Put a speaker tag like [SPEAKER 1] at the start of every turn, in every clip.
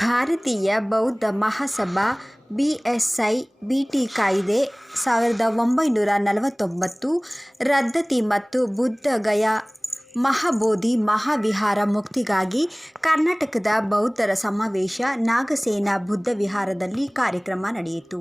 [SPEAKER 1] Bharatiya Bauddha Mahasabha B S I B T ಕಾಯಿದೆ ಸಾವಿರದ ಒಂಬೈನೂರ ನಲವತ್ತೊಂಬತ್ತು, ರದ್ದತಿ ಮತ್ತು ಬುದ್ಧಗಯಾ ಮಹಾಬೋಧಿ, ಮಹಾವಿಹಾರ ಮುಕ್ತಿಗಾಗಿ ಕರ್ನಾಟಕದ ಬೌದ್ಧರ ಸಮಾವೇಶ ನಾಗಸೇನ ಬುದ್ಧವಿಹಾರದಲ್ಲಿ ಕಾರ್ಯಕ್ರಮ ನಡೆಯಿತು.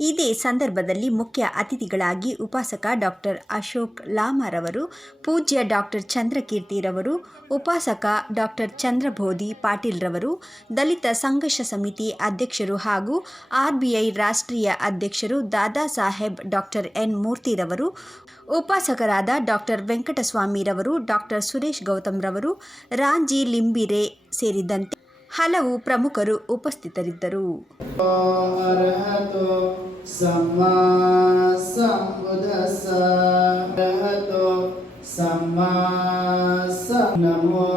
[SPEAKER 1] ಇದೇ ಸಂದರ್ಭದಲ್ಲಿ ಮುಖ್ಯ ಅತಿಥಿಗಳಾಗಿ ಉಪಾಸಕ ಡಾಕ್ಟರ್ ಅಶೋಕ್ ಲಾಮಾರವರು, ಪೂಜ್ಯ ಡಾಕ್ಟರ್ ಚಂದ್ರಕೀರ್ತಿರವರು ಉಪಾಸಕ ಡಾಕ್ಟರ್ ಚಂದ್ರಬೋಧಿ ಪಾಟೀಲ್ರವರು ದಲಿತ ಸಂಘರ್ಷ ಸಮಿತಿ ಅಧ್ಯಕ್ಷರು ಹಾಗೂ ಆರ್ಬಿಐ ರಾಷ್ಟ್ರೀಯ ಅಧ್ಯಕ್ಷರು ದಾದಾ ಸಾಹೇಬ್ ಡಾಕ್ಟರ್ ಎನ್ ಮೂರ್ತಿರವರು ಉಪಾಸಕರಾದ ಡಾಕ್ಟರ್ ವೆಂಕಟಸ್ವಾಮಿರವರು ಡಾಕ್ಟರ್ ಸುರೇಶ್ ಗೌತಮ್ ರವರು ರಾಂಜಿ ಲಿಂಬಿರೆ ಸೇರಿದಂತೆ ಹಲವು ಪ್ರಮುಖರು ಉಪಸ್ಥಿತರಿದ್ದರು.
[SPEAKER 2] ನಮೋ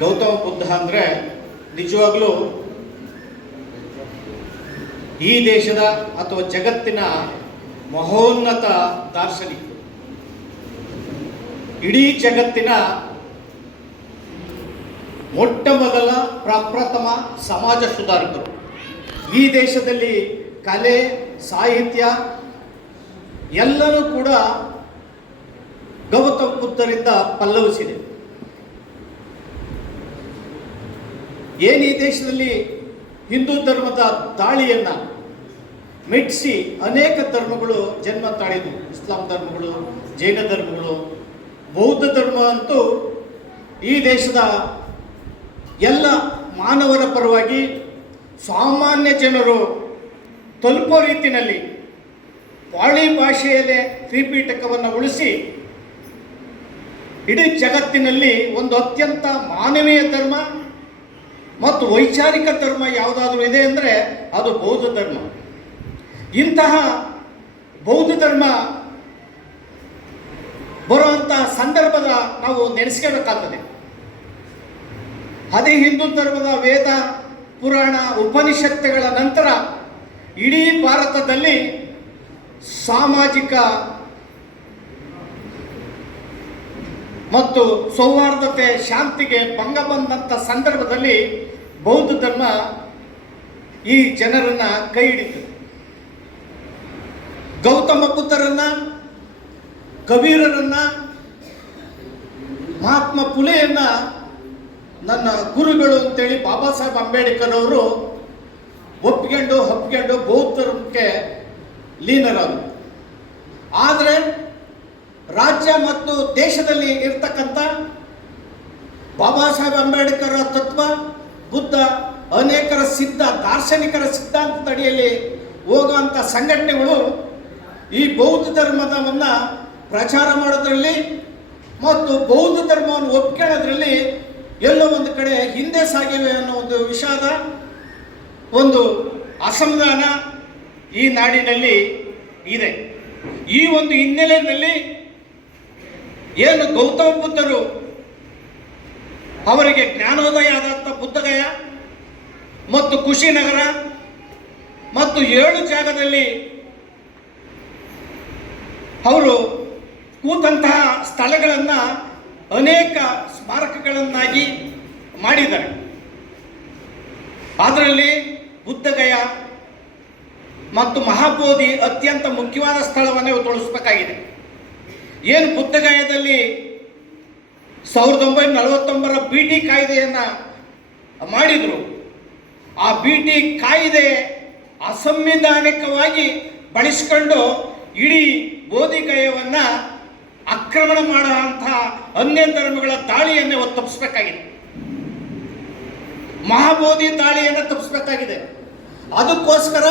[SPEAKER 3] ಗೌತಮ ಬುದ್ಧ ಅಂದರೆ ನಿಜವಾಗ್ಲೂ ಈ ದೇಶದ ಅಥವಾ ಜಗತ್ತಿನ ಮಹೋನ್ನತ ದಾರ್ಶನಿಕ. ಇಡೀ ಜಗತ್ತಿನ ಮೊಟ್ಟ ಮೊದಲ ಪ್ರಪ್ರಥಮ ಸಮಾಜ ಸುಧಾರಕರು. ಈ ದೇಶದಲ್ಲಿ ಕಲೆ, ಸಾಹಿತ್ಯ ಎಲ್ಲರೂ ಕೂಡ ಗೌತಮ ಬುದ್ಧರಿಂದ ಪಲ್ಲವಿಸಿದೆ. ಏನು ಈ ದೇಶದಲ್ಲಿ ಹಿಂದೂ ಧರ್ಮದ ದಾಳಿಯನ್ನು ಮೆಟ್ಟಿಸಿ ಅನೇಕ ಧರ್ಮಗಳು ಜನ್ಮ ತಾಳಿದವು. ಇಸ್ಲಾಂ ಧರ್ಮಗಳು, ಜೈನ ಧರ್ಮಗಳು, ಬೌದ್ಧ ಧರ್ಮ ಅಂತೂ ಈ ದೇಶದ ಎಲ್ಲ ಮಾನವರ ಪರವಾಗಿ ಸಾಮಾನ್ಯ ಜನರು ತಲುಪೋ ರೀತಿಯಲ್ಲಿ ಪಾಳಿ ಭಾಷೆಯಲ್ಲೇ ತ್ರಿಪೀಠಕವನ್ನು ಉಳಿಸಿ ಇಡೀ ಜಗತ್ತಿನಲ್ಲಿ ಒಂದು ಅತ್ಯಂತ ಮಾನವೀಯ ಧರ್ಮ ಮತ್ತು ವೈಚಾರಿಕ ಧರ್ಮ ಯಾವುದಾದ್ರೂ ಇದೆ ಅಂದರೆ ಅದು ಬೌದ್ಧ ಧರ್ಮ. ಇಂತಹ ಬೌದ್ಧ ಧರ್ಮ ಬರುವಂತಹ ಸಂದರ್ಭದ ನಾವು ನೆನೆಸ್ಕೋಬೇಕಾಗ್ತದೆ ಅದೇ ಹಿಂದೂ ಧರ್ಮದ ವೇದ, ಪುರಾಣ, ಉಪನಿಷತ್ತುಗಳ ನಂತರ ಇಡೀ ಭಾರತದಲ್ಲಿ ಸಾಮಾಜಿಕ ಮತ್ತು ಸೌಹಾರ್ದತೆ, ಶಾಂತಿಗೆ ಭಂಗ ಬಂದಂಥ ಸಂದರ್ಭದಲ್ಲಿ ಬೌದ್ಧ ಧರ್ಮ ಈ ಜನರನ್ನ ಕೈ ಹಿಡಿತು. ಗೌತಮ ಬುದ್ಧರನ್ನ ಕಬೀರರನ್ನ ಮಹಾತ್ಮ ಪುಲೆಯನ್ನ ನನ್ನ ಗುರುಗಳು ಅಂತೇಳಿ ಬಾಬಾ ಸಾಹೇಬ್ ಅಂಬೇಡ್ಕರ್ ಅವರು ಒಪ್ಕೊಂಡು ಹಪ್ಕೊಂಡು ಬೌದ್ಧ ಧರ್ಮಕ್ಕೆ ಲೀನರಾದರು. ಆದರೆ ರಾಜ್ಯ ಮತ್ತು ದೇಶದಲ್ಲಿ ಇರ್ತಕ್ಕಂಥ ಬಾಬಾ ಸಾಹೇಬ್ ಅಂಬೇಡ್ಕರ್ ತತ್ವ, ಬುದ್ಧ, ಅನೇಕರ ಸಿದ್ಧ, ದಾರ್ಶನಿಕರ ಸಿದ್ಧಾಂತದ ಅಡಿಯಲ್ಲಿ ಹೋಗುವಂಥ ಸಂಘಟನೆಗಳು ಈ ಬೌದ್ಧ ಧರ್ಮದವನ್ನು ಪ್ರಚಾರ ಮಾಡೋದ್ರಲ್ಲಿ ಮತ್ತು ಬೌದ್ಧ ಧರ್ಮವನ್ನು ಒಪ್ಕೊಳ್ಳೋದ್ರಲ್ಲಿ ಎಲ್ಲೋ ಒಂದು ಕಡೆ ಹಿಂದೆ ಸಾಗಿವೆ ಅನ್ನೋ ಒಂದು ವಿಷಾದ, ಒಂದು ಅಸಮಾಧಾನ ಈ ನಾಡಿನಲ್ಲಿ ಇದೆ. ಈ ಒಂದು ಹಿನ್ನೆಲೆಯಲ್ಲಿ ಏನು ಗೌತಮ ಬುದ್ಧರು ಅವರಿಗೆ ಜ್ಞಾನೋದಯ ಆದಂಥ ಬುದ್ಧಗಯ ಮತ್ತು ಕುಶಿನಗರ ಮತ್ತು ಏಳು ಜಾಗದಲ್ಲಿ ಅವರು ಕೂತಂತಹ ಸ್ಥಳಗಳನ್ನು ಅನೇಕ ಸ್ಮಾರಕಗಳನ್ನಾಗಿ ಮಾಡಿದ್ದಾರೆ. ಅದರಲ್ಲಿ ಬುದ್ಧಗಯ ಮತ್ತು ಮಹಾಬೋಧಿ ಅತ್ಯಂತ ಮುಖ್ಯವಾದ ಸ್ಥಳವನ್ನು ಇವತ್ತು ಉಳಿಸ್ಬೇಕಾಗಿದೆ ಏನು ಬುದ್ಧಗಯದಲ್ಲಿ ಸಾವಿರದ ಒಂಬೈನೂರ ನಲವತ್ತೊಂಬರ ಬಿ ಟಿ ಕಾಯ್ದೆಯನ್ನು ಮಾಡಿದರು? ಆ ಬಿ ಟಿ ಕಾಯ್ದೆ ಅಸಂವಿಧಾನಿಕವಾಗಿ ಬಳಸ್ಕೊಂಡು ಇಡೀ ಬೋಧಿಗಯವನ್ನು ಆಕ್ರಮಣ ಮಾಡುವಂತಹ ಅನ್ಯ ಧರ್ಮಗಳ ದಾಳಿಯನ್ನೇ ತಪ್ಪಿಸ್ಬೇಕಾಗಿದೆ. ಮಹಾಬೋಧಿ ದಾಳಿಯನ್ನು ತಪ್ಪಿಸ್ಬೇಕಾಗಿದೆ. ಅದಕ್ಕೋಸ್ಕರ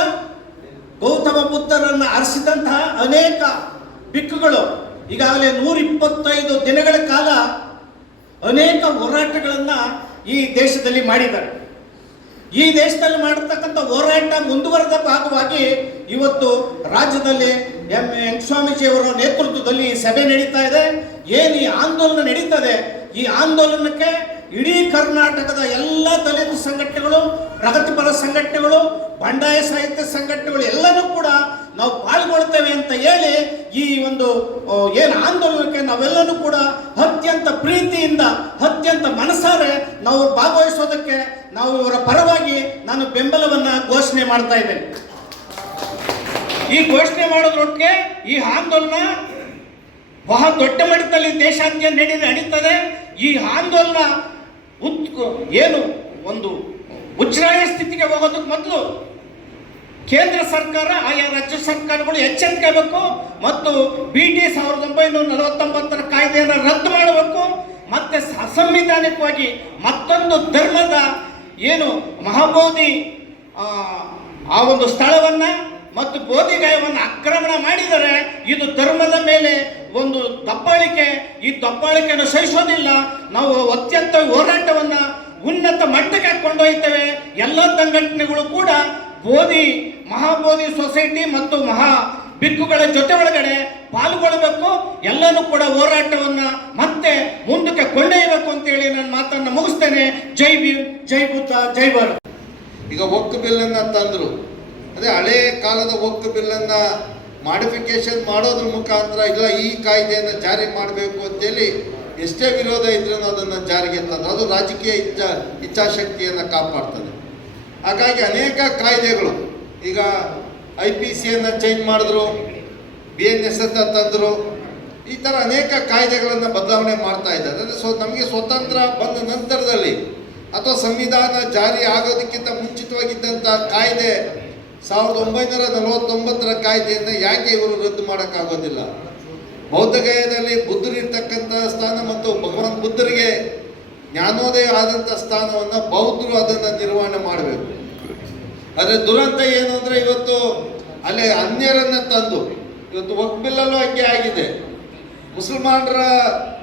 [SPEAKER 3] ಗೌತಮ ಬುದ್ಧರನ್ನು ಅರಸಿದಂತಹ ಅನೇಕ ಬಿಕ್ಕುಗಳು ಈಗಾಗಲೇ ನೂರ ಇಪ್ಪತ್ತೈದು ದಿನಗಳ ಕಾಲ ಅನೇಕ ಹೋರಾಟಗಳನ್ನು ಈ ದೇಶದಲ್ಲಿ ಮಾಡಿದ್ದಾರೆ. ಈ ದೇಶದಲ್ಲಿ ಮಾಡಿರ್ತಕ್ಕಂಥ ಹೋರಾಟ ಮುಂದುವರೆದ ಭಾಗವಾಗಿ ಇವತ್ತು ರಾಜ್ಯದಲ್ಲಿ ಎಂ. ಸ್ವಾಮೀಜಿಯವರ ನೇತೃತ್ವದಲ್ಲಿ ಸಭೆ ನಡೀತಾ ಇದೆ. ಏನು ಈ ಆಂದೋಲನ ನಡೀತದೆ? ಈ ಆಂದೋಲನಕ್ಕೆ ಇಡೀ ಕರ್ನಾಟಕದ ಎಲ್ಲ ದಲಿತ ಸಂಘಟನೆಗಳು ಪ್ರಗತಿಪರ ಸಂಘಟನೆಗಳು, ಬಂಡಾಯ ಸಾಹಿತ್ಯ ಸಂಘಟನೆಗಳು ಎಲ್ಲನೂ ಕೂಡ ನಾವು ಪಾಲ್ಗೊಳ್ತೇವೆ ಅಂತ ಹೇಳಿ ಈ ಒಂದು ಏನು ಆಂದೋಲನಕ್ಕೆ ನಾವೆಲ್ಲರೂ ಕೂಡ ಅತ್ಯಂತ ಪ್ರೀತಿಯಿಂದ, ಅತ್ಯಂತ ಮನಸಾರೆ ನಾವು ಭಾಗವಹಿಸೋದಕ್ಕೆ ನಾವು ಇವರ ಪರವಾಗಿ ನಾನು ಬೆಂಬಲವನ್ನು ಘೋಷಣೆ ಮಾಡ್ತಾ ಇದ್ದೇನೆ. ಈ ಘೋಷಣೆ ಮಾಡೋದ್ರೊಟ್ಟಿಗೆ ಈ ಆಂದೋಲನ ಬಹಳ ದೊಡ್ಡ ಮಟ್ಟದಲ್ಲಿ ದೇಶಾದ್ಯಂತ ನಡಿ ನಡೀತದೆ. ಈ ಆಂದೋಲನ ಏನು? ಒಂದು ಉಚ್ಛ್ರಾಯ ಸ್ಥಿತಿಗೆ ಹೋಗೋದಕ್ಕೆ ಮೊದಲು ಕೇಂದ್ರ ಸರ್ಕಾರ ಆಯಾ ರಾಜ್ಯ ಸರ್ಕಾರಗಳು ಎಚ್ಚೆತ್ಕೋಬೇಕು ಮತ್ತು ಬಿ ಟಿ ಸಾವಿರದ ಒಂಬೈನೂರ ನಲವತ್ತೊಂಬತ್ತರ ಕಾಯ್ದೆಯನ್ನು ರದ್ದು ಮಾಡಬೇಕು. ಮತ್ತೆ ಅಸಂವಿಧಾನಿಕವಾಗಿ ಮತ್ತೊಂದು ಧರ್ಮದ ಏನು ಮಹಾಬೋಧಿ ಆ, ಆ ಒಂದು ಸ್ಥಳವನ್ನ ಮತ್ತು ಬೋಧಿಗಾಯವನ್ನು ಆಕ್ರಮಣ ಮಾಡಿದರೆ ಇದು ಧರ್ಮದ ಮೇಲೆ ಒಂದು ದಬ್ಬಾಳಿಕೆ, ಈ ದಬ್ಬಾಳಿಕೆಯನ್ನು ಸಹಿಸೋದಿಲ್ಲ. ನಾವು ಅತ್ಯಂತ ಹೋರಾಟವನ್ನ ಉನ್ನತ ಮಟ್ಟಕ್ಕೆ ಕೊಂಡೊಯ್ತೇವೆ ಎಲ್ಲ ಸಂಘಟನೆಗಳು ಕೂಡ ಬೋಧಿ, ಮಹಾಬೋಧಿ ಸೊಸೈಟಿ ಮತ್ತು ಮಹಾ ಬಿಕ್ಕುಗಳ ಜೊತೆ ಒಳಗಡೆ ಪಾಲ್ಗೊಳ್ಬೇಕು. ಎಲ್ಲನೂ ಕೂಡ ಹೋರಾಟವನ್ನ ಮತ್ತೆ ಮುಂದಕ್ಕೆ ಕೊಂಡೊಯ್ಯಬೇಕು ಅಂತೇಳಿ ನನ್ನ ಮಾತನ್ನ ಮುಗಿಸ್ತೇನೆ. ಜೈ ಭೀಮ್, ಜೈ ಬುದ್ಧ, ಜೈ ಭಾರತ್.
[SPEAKER 4] ಈಗ ಒಕ್ಕ ಬಿಲ್ಲನ್ನ ತಂದರು. ಅದೇ ಹಳೆ ಕಾಲದ ಒಕ್ಕ ಬಿಲ್ಲನ್ನು ಮಾಡಿಫಿಕೇಶನ್ ಮಾಡೋದ್ರ ಮುಖಾಂತರ ಇಲ್ಲ, ಈ ಕಾಯ್ದೆಯನ್ನು ಜಾರಿ ಮಾಡಬೇಕು ಅಂತೇಳಿ ಎಷ್ಟೇ ವಿರೋಧ ಇದ್ರೂ ಅದನ್ನು ಜಾರಿಗೆ ತಂದರು ಅದು ರಾಜಕೀಯ ಇಚ್ಛಾ, ಇಚ್ಛಾಶಕ್ತಿಯನ್ನು ಕಾಪಾಡ್ತದೆ. ಹಾಗಾಗಿ ಅನೇಕ ಕಾಯ್ದೆಗಳು, ಈಗ ಐ ಪಿ ಸಿಯನ್ನು ಚೇಂಜ್ ಮಾಡಿದ್ರು ಬಿ ಎನ್ ಎಸ್ ಅಂತ ತಂದರು, ಈ ಥರ ಅನೇಕ ಕಾಯ್ದೆಗಳನ್ನು ಬದಲಾವಣೆ ಮಾಡ್ತಾ ಇದ್ದಾರೆ. ಅಂದರೆ ಸೊ ನಮಗೆ ಸ್ವತಂತ್ರ ಬಂದ ನಂತರದಲ್ಲಿ ಅಥವಾ ಸಂವಿಧಾನ ಜಾರಿ ಆಗೋದಕ್ಕಿಂತ ಮುಂಚಿತವಾಗಿದ್ದಂಥ ಕಾಯ್ದೆ ಸಾವಿರದ ಒಂಬೈನೂರ ನಲವತ್ತೊಂಬತ್ತರ ಕಾಯ್ದೆಯನ್ನು ಯಾಕೆ ಇವರು ರದ್ದು ಮಾಡೋಕ್ಕಾಗೋದಿಲ್ಲ? ಬೌದ್ಧಗಯದಲ್ಲಿ ಬುದ್ಧರಿರ್ತಕ್ಕಂಥ ಸ್ಥಾನ ಮತ್ತು ಭಗವಾನ್ ಬುದ್ಧರಿಗೆ ಜ್ಞಾನೋದಯ ಆದಂಥ ಸ್ಥಾನವನ್ನು ಬೌದ್ಧರು ಅದನ್ನು ನಿರ್ವಹಣೆ ಮಾಡಬೇಕು. ಆದರೆ ದುರಂತ ಏನು ಅಂದರೆ ಇವತ್ತು ಅಲ್ಲಿ ಅನ್ಯರನ್ನು ತಂದು, ಇವತ್ತು ಒಕ್ಬಿಲ್ಲಲ್ಲೂ ಹಂಗೆ ಆಗಿದೆ. ಮುಸಲ್ಮಾನರ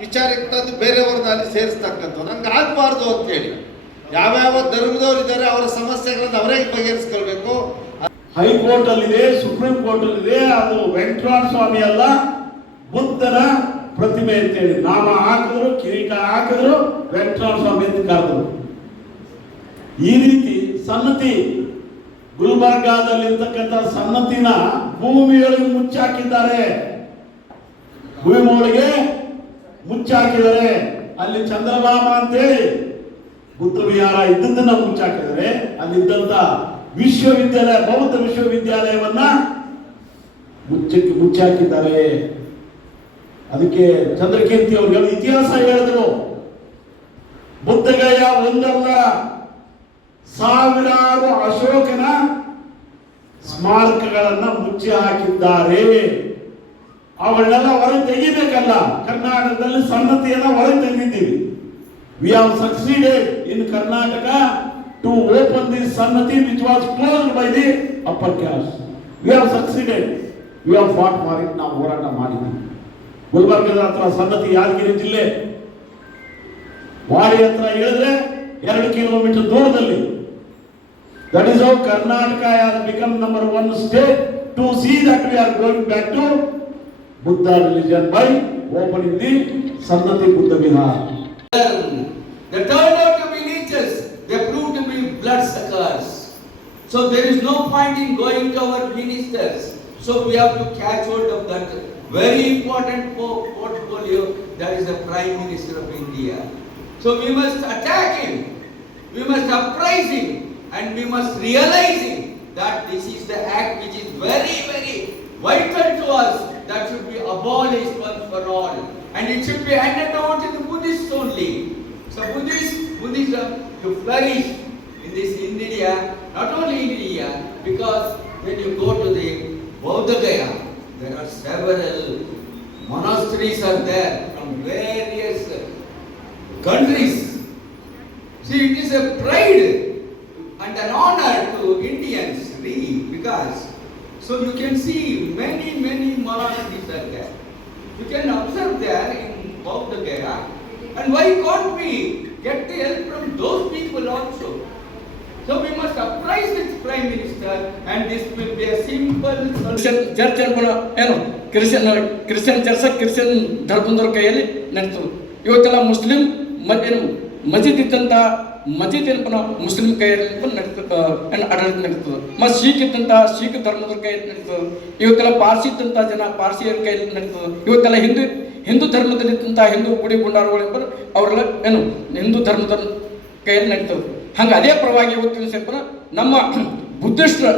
[SPEAKER 4] ವಿಚಾರಕ್ಕೆ ತಂದು ಬೇರೆಯವ್ರನ್ನ ಅಲ್ಲಿ ಸೇರಿಸ್ತಕ್ಕಂಥವ್ರು. ನಂಗೆ ಆಗಬಾರ್ದು ಅಂತೇಳಿ. ಯಾವ್ಯಾವ ಧರ್ಮದವ್ರು ಇದ್ದಾರೆ, ಅವರ ಸಮಸ್ಯೆಗಳನ್ನ ಅವರೇ ಬಗೆಹರಿಸ್ಕೊಳ್ಬೇಕು.
[SPEAKER 5] ಹೈಕೋರ್ಟ್ ಅಲ್ಲಿದೆ ಸುಪ್ರೀಂ ಕೋರ್ಟ್ ಅಲ್ಲಿದೆ ಅದು ವೆಂಕಟರಾಮ ಸ್ವಾಮಿ ಅಲ್ಲ ಬುದ್ಧನ ಪ್ರತಿಮೆ ಅಂತೇಳಿ. ನಾಮ ಹಾಕಿದ್ರು, ಕಿರೀಟ ಹಾಕಿದ್ರು ವೆಂಕಟರಾಮ ಸ್ವಾಮಿ ಅಂತ ಕರೆದ್ರು. ಈ ರೀತಿ ಸನ್ನತಿ, ಗುಲ್ಬರ್ಗಾದಲ್ಲಿರ್ತಕ್ಕಂಥ ಸನ್ನತಿನ ಭೂಮಿಯೊಳಗೆ ಮುಚ್ಚಾಕಿದ್ದಾರೆ. ಭೂಮಿ ಮುಚ್ಚಾಕಿದ್ದಾರೆ. ಅಲ್ಲಿ ಚಂದ್ರಭಾಮ ಅಂತೇಳಿ, ಬುದ್ಧ ವಿಹಾರ ಇದ್ದದ್ದನ್ನ ಮುಚ್ಚಾಕಿದ್ದಾರೆ. ಅಲ್ಲಿದ್ದಂತ ವಿಶ್ವವಿದ್ಯಾಲಯ, ಬೌದ್ಧ ವಿಶ್ವವಿದ್ಯಾಲಯವನ್ನ ಮುಚ್ಚಕ್ಕೆ ಮುಚ್ಚಾಕಿದ್ದಾರೆ. ಅದಕ್ಕೆ ಚಂದ್ರಕೀರ್ತಿ ಅವರು ಇತಿಹಾಸ ಹೇಳಿದ್ರು. ಬುದ್ಧಗಯ ಒಂದಲ್ಲ. ಸಾವಿರಾರು ಅಶೋಕನ ಸ್ಮಾರಕಗಳನ್ನ ಮುಚ್ಚಿ ಹಾಕಿದ್ದಾರೆ. ಅವಳನ್ನೆಲ್ಲ ಹೊರಗೆ ತೆಗಿಬೇಕಲ್ಲ. ಕರ್ನಾಟಕದಲ್ಲಿ ಸನ್ನತಿಯನ್ನ ಹೊರಗೆ ತೆಗೆದಿದ್ದೀವಿ. We have succeeded in Karnataka To open the Sannati which was closed by the upper caste we have succeeded we have fought for it ನಾವು ಹೋರಾಟ ಮಾಡಿದ್ದೀವಿ ಗುಲ್ಬರ್ಗದ ಹತ್ರ ಸನ್ನತಿ ಯಾದಗಿರಿ ಜಿಲ್ಲೆ ವಾಡಿ ಹತ್ರ ಹೇಳಿದ್ರೆ ಎರಡು ಕಿಲೋಮೀಟರ್ ದೂರದಲ್ಲಿ that is how Karnataka has become number one state to see that we are going back to Buddha religion by opening the Sannati Buddha Vihar
[SPEAKER 6] They turned out to be leeches. Bloodsuckers. So there is no point in going to our ministers. So we have to catch hold of that very important portfolio that is the Prime Minister of India. So we must attack him. We must uprise him. And we must realize him that this is the act which is very, very vital to us that should be abolished once for all. And it should be handed over to the Buddhists only. So Buddhist, Buddhism to flourish in this India, not only in India, because when you go to the Bodh Gaya, there are several monasteries are there from various countries. See, it is a pride and an honor to Indians, really, because so you can see many, many monasteries are there. You can observe there in Bodh Gaya. And why can't we get the help from those people also? So we must apprise its Prime Minister and this will be a simple solution.
[SPEAKER 7] Church ಅನ್ಕೊಳ ಏನು? Christian Christian church Christian ಧರ್ಮದವ್ರ ಕೈಯಲ್ಲಿ ನಡೀತದೆ ಇವತ್ತೆಲ್ಲ Muslim ಮ- ಏನು? ಇದ್ದಂಥ ಮಸ್ಜಿದ್ ಏನಪ್ಪ Muslim ಕೈಯಲ್ಲಿ ನಡೀತದೆ ಆಡಳಿತ ನಡೀತದೆ ಮತ್ತು ಶೀಖ್ ಇದ್ದಂಥ ಶೀಖ್ ಧರ್ಮದವ್ರ ಕೈಯಲ್ಲಿ ನಡೀತದೆ ಇವತ್ತೆಲ್ಲ ಪಾರ್ಸಿ ಇದ್ದಂಥ ಜನ ಪಾರ್ಸಿಯರ ಕೈಯಲ್ಲಿ ನಡೀತದೆ ಇವತ್ತೆಲ್ಲ ಹಿಂದೂ ಹಿಂದೂ ಧರ್ಮದಲ್ಲಿದ್ದಂಥ ಹಿಂದೂ ಗುಡಿ ಗುಂಡಾರುಗಳು ಎಂಬರು ಅವರೆಲ್ಲ ಏನು? ಹಿಂದೂ ಧರ್ಮದ ಕೈಯಲ್ಲಿ ನಡೀತದೆ ಹಂಗೆ ಅದೇ ಪರವಾಗಿ ಇವತ್ತಿನ ಸ್ವಲ್ಪ ನಮ್ಮ ಬುದ್ಧಿಸ್ಟ್ರ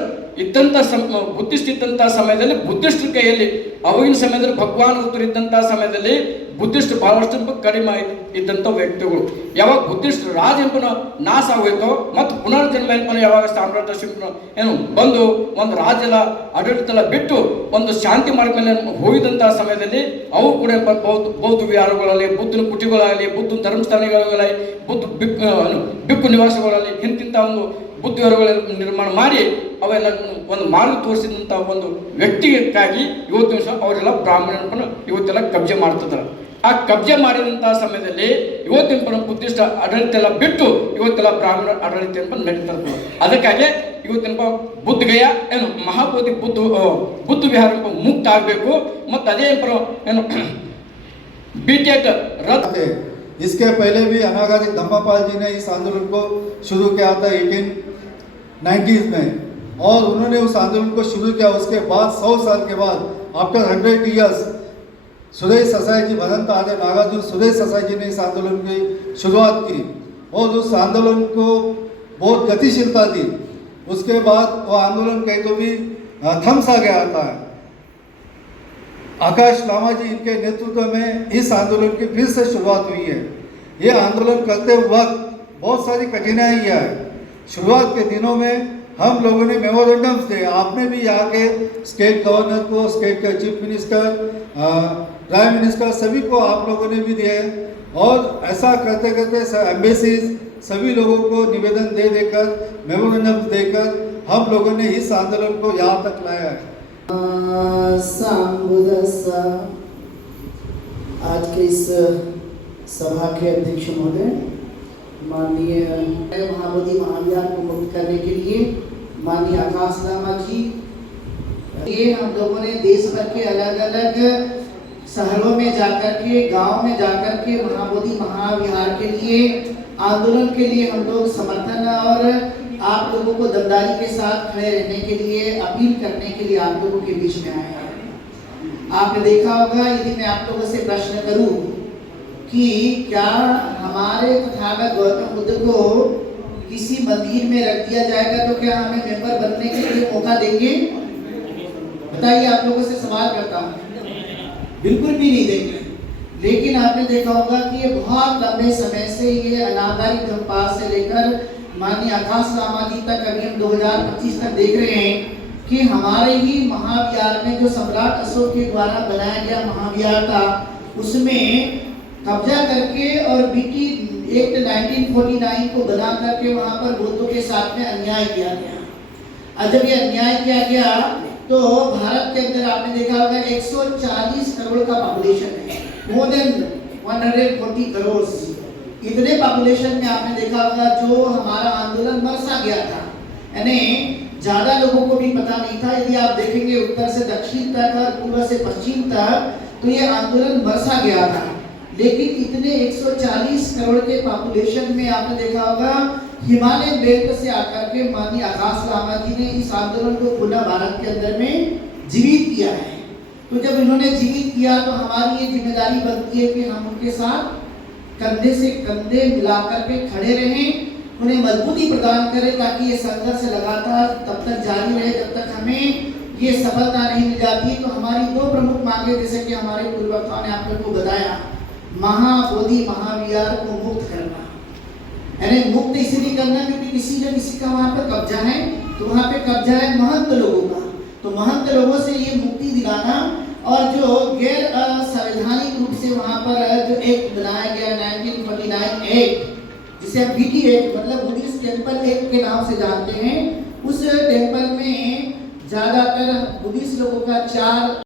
[SPEAKER 7] ಇದ್ದಂಥ ಸಮ ಬುದ್ಧಿಸ್ಟ್ ಇದ್ದಂಥ ಸಮಯದಲ್ಲಿ ಬುದ್ಧಿಸ್ಟ್ರ ಕೈಯಲ್ಲಿ, ಅವಾಗಿನ ಸಮಯದಲ್ಲಿ ಭಗವಾನ್ ಉತ್ತರ ಇದ್ದಂಥ ಸಮಯದಲ್ಲಿ ಬುದ್ಧಿಸ್ಟ್ ಬಹಳಷ್ಟು ಕಡಿಮೆ ಇದ್ದಂಥ ವ್ಯಕ್ತಿಗಳು. ಯಾವಾಗ ಬುದ್ಧಿಸ್ಟ್ ರಾಜ ಎಂಬನ ನಾಶ ಆಗೋಯ್ತೋ ಮತ್ತು ಪುನರ್ಜನ್ಮ ಎಂಬನ ಯಾವಾಗ ಸಾಮ್ರಾಜ್ಯ ಏನು ಬಂದು ಒಂದು ರಾಜ್ಯದ ಆಡಳಿತ ಬಿಟ್ಟು ಒಂದು ಶಾಂತಿ ಮಾರ್ಗ ಮೇಲೆ ಹೋಗಿದಂಥ ಸಮಯದಲ್ಲಿ ಅವು ಕೂಡ ಬೌದ್ಧ ಬೌದ್ಧ ವಿಹಾರಗಳಲ್ಲಿ ಬುದ್ಧನ ಕುಟಿಗಳಾಗಲಿ, ಬುದ್ಧನ ಧರ್ಮಸ್ಥಾನಗಳಾಗಲಿ ಬುದ್ಧ ಬಿಕ್ ಬಿಕ್ಕು ನಿವಾಸಗಳಲ್ಲಿ ಇಂತಿಂಥ ಒಂದು ಬುದ್ಧಿವರಗಳನ್ನು ನಿರ್ಮಾಣ ಮಾಡಿ ಅವೆಲ್ಲ ಒಂದು ಮಾರ್ಗ ತೋರಿಸಿದಂಥ ಒಂದು ವ್ಯಕ್ತಿಗಾಗಿ ಇವತ್ತು ದಿವಸ ಅವರೆಲ್ಲ ಬ್ರಾಹ್ಮಣರನ್ನು ಇವತ್ತೆಲ್ಲ ಕಬ್ಜೆ ಮಾಡ್ತಿದ್ದಾರೆ ಆ ಕಬ್ಜೆ ಮಾಡಿದಂಥ ಸಮಯದಲ್ಲಿ ಇವತ್ತಿನ ಪರ ಬುದ್ಧಿಸ್ಟ್ ಆಡಳಿತ ಎಲ್ಲ ಬಿಟ್ಟು ಇವತ್ತೆಲ್ಲ ಬ್ರಾಹ್ಮಣ ಆಡಳಿತ ಅಂತ ನಡೀತಾ ಇರ್ತದೆ ಅದಕ್ಕಾಗಿ ಇವತ್ತಿನ ಪ ಬುದ್ಧಗಯ ಏನು ಮಹಾಬೋಧಿ ಬುದ್ಧ ಆ, ಬುದ್ಧ ವಿಹಾರ ಮುಕ್ತ ಆಗಬೇಕು ಮತ್ತು ಅದೇ ಪರ ಏನು ಬಿ ಟೆಕ್ ರದ್ದು
[SPEAKER 8] थे इसके पहले भी अनागाजी धम्मापाल जी ने इस आंदोलन को शुरू किया था एटीन नाइन्टीज में। और उन्होंने उस आंदोलन को शुरू किया, उसके बाद, सौ साल के बाद after hundred years Suresh Sasai ji Bhadant आदि नागार्जुन, सुरेश ससाई जी ने इस आंदोलन की शुरुआत की। और उस आंदोलन को बहुत गतिशीलता दी। उसके बाद वो आंदोलन कहीं तो भी थम सा गया था। आकाश लामा जी इनके नेतृत्व में इस आंदोलन की फिर से शुरुआत हुई है। ये आंदोलन करते वक्त बहुत सारी कठिनाइयाँ है। शुरुआत के दिनों में हम लोगों ने मेमोरेंडम्स दिए आपने भी यहाँ के स्टेट गवर्नर को स्टेट के चीफ मिनिस्टर प्राइम मिनिस्टर सभी को आप लोगों ने भी दिए और ऐसा करते करते एम्बेसीज सभी लोगों को निवेदन दे देकर मेमोरेंडम्स देकर हम लोगों ने इस आंदोलन को यहाँ तक लाया है।
[SPEAKER 2] आज के इस सभा के अध्यक्ष महोदय माननीय महाबोधि महाविहार को मुक्त करने के लिए माननीय आकाश लामा जी, ये हम लोगों ने देश भर के अलग अलग शहरों में जाकर के, गाँव में जाकर के महाबोधि महाविहार के लिए आंदोलन के लिए हम लोग समर्थन और आप लोगों को दमदारी के साथ खड़े रहने के लिए, अपील करने के लिए आप लोगों के बीच में आए हैं। आपने देखा होगा, यदि मैं आप लोगों से प्रश्न करूँ कि क्या हमारे तथागत गौतम बुद्ध को किसी मंदिर में रख दिया जाएगा? तो क्या हमें मेंबर बनने के लिए मौका देंगे? बताइए आप लोगों से सवाल करता हूँ। बिल्कुल भी नहीं देंगे। लेकिन आपने देखा होगा कि ये बहुत लंबे समय से ये अनादारी धमपाल से लेकर माननीय आकाश लामा जी तक अभी हम 2025 तक देख रहे हैं कि हमारे ही महाविहार में जो सम्राट अशोक के द्वारा बनाया गया महाविहार था, उसमें कब्जा करके और बीटी एक्ट 1949 को बना करके वहाँ पर बुद्धों के साथ में अन्याय किया गया। और जब ये अन्याय किया गया तो भारत के अंदर आपने देखा होगा 140 करोड़ का पॉपुलेशन है। More than 140 crore. इतने पॉपुलेशन में आपने देखा होगा जो हमारा आंदोलन बरसा गया था। यानी ज़्यादा लोगों को भी पता नहीं था। यदि आप देखेंगे उत्तर से दक्षिण तक और पूर्व से पश्चिम तक तो ये आंदोलन बरसा गया था। लेकिन इतने 140 करोड़ के पॉपुलेशन में आपने देखा होगा, हिमालय बेल्ट से आकर के माननीय आकाश लामा जी ने इस आंदोलन को पुनः भारत के अंदर में जीवित किया है। तो जब इन्होंने जीवित किया तो हमारी ये ज़िम्मेदारी बनती है कि हम उनके साथ कंधे से कंधे मिलाकर के खड़े रहें, उन्हें मजबूती प्रदान करें ताकि ये संघर्ष लगातार तब तक जारी रहे जब तक हमें ये सफलता नहीं मिल जाती। तो हमारी दो प्रमुख मांगे, जैसे कि हमारे पूर्वक्ताओं ने आप लोग को बताया महाबोधि महाविहार को मुक्त करना। यानी मुक्त इसीलिए करना क्योंकि किसी न किसी का वहाँ पर कब्जा है तो वहाँ पे कब्जा है महंत लोगों का। तो महंत लोगों से ये मुक्ति दिलाना और जो गैर संवैधानिक रूप से वहाँ पर जो एक्ट बनाया गया 1949 एक्ट जिसे हम बीटी एक्ट मतलब बुद्धिस्ट टेंपल एक्ट के नाम से जानते हैं, उस टेंपल में ज़्यादातर बुद्धिस्ट लोगों का चार